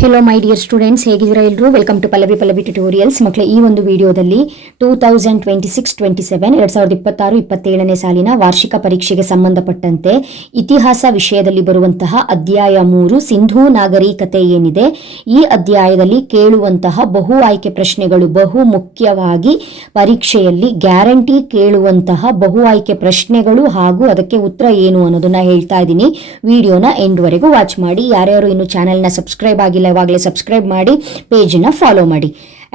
Hello my dear students, ಹೇಗಿದ್ದೀರಾ ಎಲ್ಲರೂ? Welcome to Pallavi tutorials. ಮಕ್ಕಳೇ, ಈ ಒಂದು ವಿಡಿಯೋದಲ್ಲಿ 2026-27 2026-27ನೇ ಸಾಲಿನ ವಾರ್ಷಿಕ ಪರೀಕ್ಷೆಗೆ ಸಂಬಂಧಪಟ್ಟಂತೆ ಇತಿಹಾಸ ವಿಷಯದಲ್ಲಿ ಬರುವಂತಹ ಅಧ್ಯಾಯ 3 ಸಿಂಧೂ ನಾಗರಿಕತೆ ಏನಿದೆ, ಈ ಅಧ್ಯಾಯದಲ್ಲಿ ಕೇಳುವಂತಹ ಬಹು ಆಯ್ಕೆ ಪ್ರಶ್ನೆಗಳು, ಬಹು ಮುಖ್ಯವಾಗಿ ಪರೀಕ್ಷೆಯಲ್ಲಿ ಗ್ಯಾರಂಟಿ ಕೇಳುವಂತಹ ಬಹು ಆಯ್ಕೆ ಪ್ರಶ್ನೆಗಳು ಹಾಗೂ ಅದಕ್ಕೆ ಉತ್ತರ ಏನು ಅನ್ನೋದನ್ನ ಹೇಳ್ತಾ ಇದ್ದೀನಿ. ವಿಡಿಯೋನ ಎಂಡ್ ವರೆಗೂ ವಾಚ್ ಮಾಡಿ. ಯಾರ್ಯಾರು ಇನ್ನು ಚಾನೆಲ್ನ ಸಬ್ಸ್ಕ್ರೈಬ್ ಆಗಿಲ್ಲ, ಇವಾಗಲೇ ಸಬ್ಸ್ಕ್ರೈಬ್ ಮಾಡಿ, ಪೇಜ್ನ ಫಾಲೋ ಮಾಡಿ.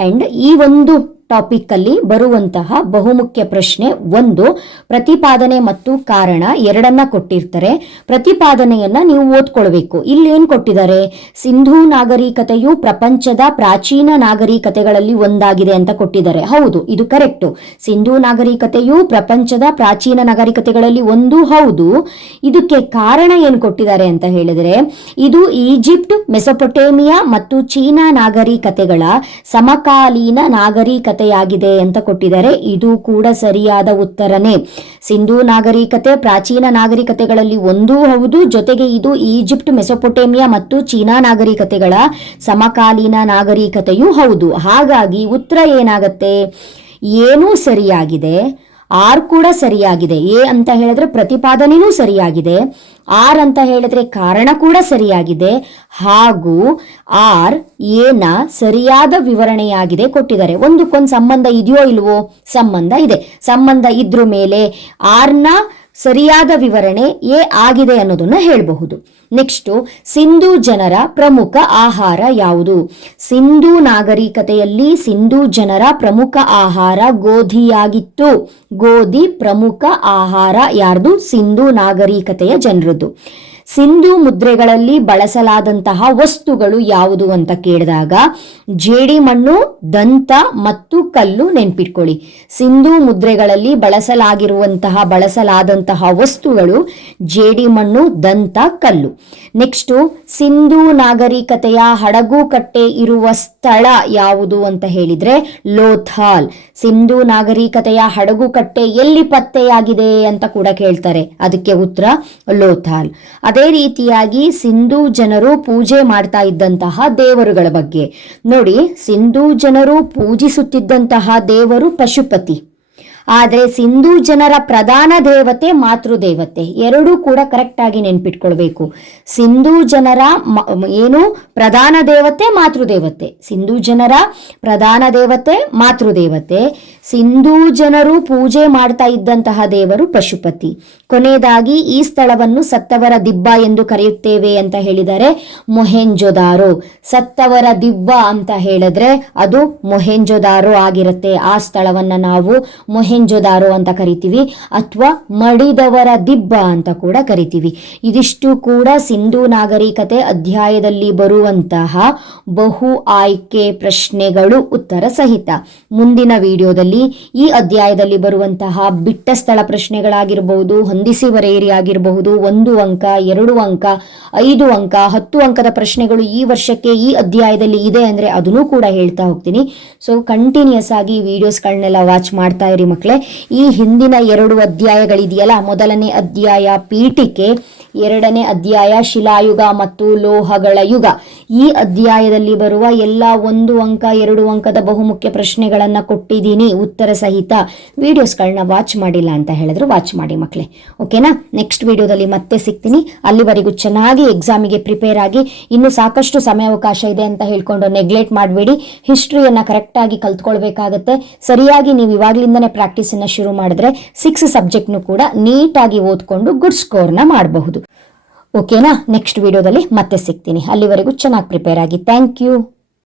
ಅಂಡ್ ಈ ಒಂದು ಟಾಪಿಕ್ ಅಲ್ಲಿ ಬರುವಂತಹ ಬಹುಮುಖ್ಯ ಪ್ರಶ್ನೆ ಒಂದು, ಪ್ರತಿಪಾದನೆ ಮತ್ತು ಕಾರಣ ಎರಡನ್ನ ಕೊಟ್ಟಿರ್ತಾರೆ. ಪ್ರತಿಪಾದನೆಯನ್ನ ನೀವು ಓದ್ಕೊಳ್ಬೇಕು. ಇಲ್ಲಿ ಏನ್ ಕೊಟ್ಟಿದ್ದಾರೆ? ಸಿಂಧೂ ನಾಗರಿಕತೆಯು ಪ್ರಪಂಚದ ಪ್ರಾಚೀನ ನಾಗರಿಕತೆಗಳಲ್ಲಿ ಒಂದಾಗಿದೆ ಅಂತ ಕೊಟ್ಟಿದ್ದಾರೆ. ಹೌದು, ಇದು ಕರೆಕ್ಟು. ಸಿಂಧೂ ನಾಗರಿಕತೆಯು ಪ್ರಪಂಚದ ಪ್ರಾಚೀನ ನಾಗರಿಕತೆಗಳಲ್ಲಿ ಒಂದು, ಹೌದು. ಇದಕ್ಕೆ ಕಾರಣ ಏನು ಕೊಟ್ಟಿದ್ದಾರೆ ಅಂತ ಹೇಳಿದ್ರೆ, ಇದು ಈಜಿಪ್ಟ್, ಮೆಸೊಪೊಟೇಮಿಯಾ ಮತ್ತು ಚೀನಾ ನಾಗರಿಕತೆಗಳ ಸಮಕಾಲೀನ ನಾಗರಿಕತೆಯಾಗಿದೆ ಅಂತ ಕೊಟ್ಟಿದ್ದಾರೆ. ಇದು ಕೂಡ ಸರಿಯಾದ ಉತ್ತರನೇ. ಸಿಂಧೂ ನಾಗರಿಕತೆ ಪ್ರಾಚೀನ ನಾಗರಿಕತೆಗಳಲ್ಲಿ ಒಂದು, ಹೌದು. ಜೊತೆಗೆ ಇದು ಈಜಿಪ್ಟ್, ಮೆಸೊಪೊಟೇಮಿಯಾ ಮತ್ತು ಚೀನಾ ನಾಗರಿಕತೆಗಳ ಸಮಕಾಲೀನ ನಾಗರಿಕತೆಯೂ ಹೌದು. ಹಾಗಾಗಿ ಉತ್ತರ ಏನಾಗತ್ತೆ? ಏನೂ ಸರಿಯಾಗಿದೆ, ಆರ್ ಕೂಡ ಸರಿಯಾಗಿದೆ. ಎ ಅಂತ ಹೇಳಿದ್ರೆ ಪ್ರತಿಪಾದನೆಯೂ ಸರಿಯಾಗಿದೆ, ಆರ್ ಅಂತ ಹೇಳಿದ್ರೆ ಕಾರಣ ಕೂಡ ಸರಿಯಾಗಿದೆ, ಹಾಗೂ ಆರ್ ಏನ ಸರಿಯಾದ ವಿವರಣೆಯಾಗಿದೆ ಕೊಟ್ಟಿದ್ದಾರೆ. ಒಂದಕ್ಕೊಂದು ಸಂಬಂಧ ಇದೆಯೋ ಇಲ್ವೋ? ಸಂಬಂಧ ಇದೆ. ಸಂಬಂಧ ಇದ್ರ ಮೇಲೆ ಆರ್ನ ಸರಿಯಾದ ವಿವರಣೆ ಎ ಆಗಿದೆ ಅನ್ನೋದನ್ನ ಹೇಳಬಹುದು. ನೆಕ್ಸ್ಟ್, ಸಿಂಧೂ ಜನರ ಪ್ರಮುಖ ಆಹಾರ ಯಾವುದು? ಸಿಂಧೂ ನಾಗರಿಕತೆಯಲ್ಲಿ ಸಿಂಧೂ ಜನರ ಪ್ರಮುಖ ಆಹಾರ ಗೋಧಿಯಾಗಿತ್ತು. ಗೋಧಿ ಪ್ರಮುಖ ಆಹಾರ ಯಾರ್ದು? ಸಿಂಧೂ ನಾಗರಿಕತೆಯ ಜನರದ್ದು. ಸಿಂಧೂ ಮುದ್ರೆಗಳಲ್ಲಿ ಬಳಸಲಾದಂತಹ ವಸ್ತುಗಳು ಯಾವುದು ಅಂತ ಕೇಳಿದಾಗ ಜೇಡಿಮಣ್ಣು, ದಂತ ಮತ್ತು ಕಲ್ಲು ನೆನ್ಪಿಟ್ಕೊಳ್ಳಿ. ಸಿಂಧೂ ಮುದ್ರೆಗಳಲ್ಲಿ ಬಳಸಲಾದಂತಹ ವಸ್ತುಗಳು ಜೇಡಿಮಣ್ಣು, ದಂತ, ಕಲ್ಲು. ನೆಕ್ಸ್ಟ್, ಸಿಂಧೂ ನಾಗರಿಕತೆಯ ಹಡಗು ಕಟ್ಟೆ ಇರುವ ಸ್ಥಳ ಯಾವುದು ಅಂತ ಹೇಳಿದ್ರೆ ಲೋಥಾಲ್. ಸಿಂಧೂ ನಾಗರಿಕತೆಯ ಹಡಗು ಕಟ್ಟೆ ಎಲ್ಲಿ ಪತ್ತೆಯಾಗಿದೆ ಅಂತ ಕೂಡ ಕೇಳ್ತಾರೆ. ಅದಕ್ಕೆ ಉತ್ತರ ಲೋಥಾಲ್. ಅದೇ ರೀತಿಯಾಗಿ ಸಿಂಧೂ ಜನರು ಪೂಜೆ ಮಾಡ್ತಾ ಇದ್ದಂತಹ ದೇವರುಗಳ ಬಗ್ಗೆ ನೋಡಿ. ಸಿಂಧೂ ಜನರು ಪೂಜಿಸುತ್ತಿದ್ದಂತಹ ದೇವರು ಪಶುಪತಿ. ಆದರೆ ಸಿಂಧೂ ಜನರ ಪ್ರಧಾನ ದೇವತೆ ಮಾತೃದೇವತೆ. ಎರಡೂ ಕೂಡ ಕರೆಕ್ಟ್ ಆಗಿ ನೆನ್ಪಿಟ್ಕೊಳ್ಬೇಕು. ಸಿಂಧೂ ಜನರ ಏನು ಪ್ರಧಾನ ದೇವತೆ ಮಾತೃದೇವತೆ. ಸಿಂಧೂ ಜನರ ಪ್ರಧಾನ ದೇವತೆ ಮಾತೃದೇವತೆ. ಸಿಂಧೂ ಜನರು ಪೂಜೆ ಮಾಡ್ತಾ ಇದ್ದಂತಹ ದೇವರು ಪಶುಪತಿ. ಕೊನೆಯದಾಗಿ ಈ ಸ್ಥಳವನ್ನು ಸತ್ತವರ ದಿಬ್ಬ ಎಂದು ಕರೆಯುತ್ತೇವೆ ಅಂತ ಹೇಳಿದರೆ ಮೊಹೆಂಜೊದಾರೋ. ಸತ್ತವರ ದಿಬ್ಬ ಅಂತ ಹೇಳಿದ್ರೆ ಅದು ಮೊಹೆಂಜೊದಾರೋ ಆಗಿರುತ್ತೆ. ಆ ಸ್ಥಳವನ್ನ ನಾವು ಮೊಹೆಂಜೊದಾರೋ ಅಂತ ಕರಿತೀವಿ, ಅಥವಾ ಮಡಿದವರ ದಿಬ್ಬ ಅಂತ ಕೂಡ ಕರಿತೀವಿ. ಇದಿಷ್ಟು ಕೂಡ ಸಿಂಧೂ ನಾಗರಿಕತೆ ಅಧ್ಯಾಯದಲ್ಲಿ ಬರುವಂತಹ ಬಹು ಆಯ್ಕೆ ಪ್ರಶ್ನೆಗಳು ಉತ್ತರ ಸಹಿತ. ಮುಂದಿನ ವಿಡಿಯೋದಲ್ಲಿ ಈ ಅಧ್ಯಾಯದಲ್ಲಿ ಬರುವಂತಹ ಬಿಟ್ಟ ಸ್ಥಳ ಪ್ರಶ್ನೆಗಳಾಗಿರಬಹುದು, ಹೊಂದಿಸಿ ಬರೆಯಿರಿ ಆಗಿರಬಹುದು, 1 ಅಂಕ, 2 ಅಂಕ, 5 ಅಂಕ, 10 ಅಂಕದ ಪ್ರಶ್ನೆಗಳು ಈ ವರ್ಷಕ್ಕೆ ಈ ಅಧ್ಯಾಯದಲ್ಲಿ ಇದೆ ಅಂದ್ರೆ ಅದನ್ನು ಕೂಡ ಹೇಳ್ತಾ ಹೋಗ್ತೀನಿ. ಸೊ ಕಂಟಿನ್ಯೂಸ್ ಆಗಿ ವಿಡಿಯೋಸ್ಗಳನ್ನೆಲ್ಲ ವಾಚ್ ಮಾಡ್ತಾ ಇರಿ ಮಕ್ಕಳೇ. ಈ ಹಿಂದಿನ 2 ಅಧ್ಯಾಯಗಳಿದೆಯಲ್ಲ, ಮೊದಲನೇ ಅಧ್ಯಾಯ ಪೀಠಿಕೆ, 2ನೇ ಅಧ್ಯಾಯ ಶಿಲಾಯುಗ ಮತ್ತು ಲೋಹಗಳ ಯುಗ. ಈ ಅಧ್ಯಾಯದಲ್ಲಿ ಬರುವ ಎಲ್ಲ 1 ಅಂಕ 2 ಅಂಕದ ಬಹುಮುಖ್ಯ ಪ್ರಶ್ನೆಗಳನ್ನ ಕೊಟ್ಟಿದ್ದೀನಿ ಉತ್ತರ ಸಹಿತ. ವಿಡಿಯೋಸ್ಗಳನ್ನ ವಾಚ್ ಮಾಡಿಲ್ಲ ಅಂತ ಹೇಳಿದ್ರು ವಾಚ್ ಮಾಡಿ ಮಕ್ಕಳೇ, ಓಕೆನಾ? ನೆಕ್ಸ್ಟ್ ವಿಡಿಯೋದಲ್ಲಿ ಮತ್ತೆ ಸಿಗ್ತೀನಿ. ಅಲ್ಲಿವರೆಗೂ ಚೆನ್ನಾಗಿ ಎಕ್ಸಾಮಿಗೆ ಪ್ರಿಪೇರ್ ಆಗಿ. ಇನ್ನು ಸಾಕಷ್ಟು ಸಮಯಾವಕಾಶ ಇದೆ ಅಂತ ಹೇಳ್ಕೊಂಡು ನೆಗ್ಲೆಕ್ಟ್ ಮಾಡಬೇಡಿ. ಹಿಸ್ಟ್ರಿಯನ್ನ ಕರೆಕ್ಟ್ ಆಗಿ ಕಲ್ತ್ಕೊಳ್ಬೇಕಾಗತ್ತೆ. ಸರಿಯಾಗಿ ನೀವು ಇವಾಗ್ಲಿಂದನೇ ಪ್ರಾಕ್ಟೀಸ್ ಅನ್ನ ಶುರು ಮಾಡಿದ್ರೆ 6 ಸಬ್ಜೆಕ್ಟ್ನು ಕೂಡ ನೀಟಾಗಿ ಓದ್ಕೊಂಡು ಗುಡ್ ಸ್ಕೋರ್ನ ಮಾಡಬಹುದು. ಓಕೆನಾ? ನೆಕ್ಸ್ಟ್ ವಿಡಿಯೋದಲ್ಲಿ ಮತ್ತೆ ಸಿಗ್ತೀನಿ. ಅಲ್ಲಿವರೆಗೂ ಚೆನ್ನಾಗಿ ಪ್ರಿಪೇರ್ ಆಗಿ. Thank you.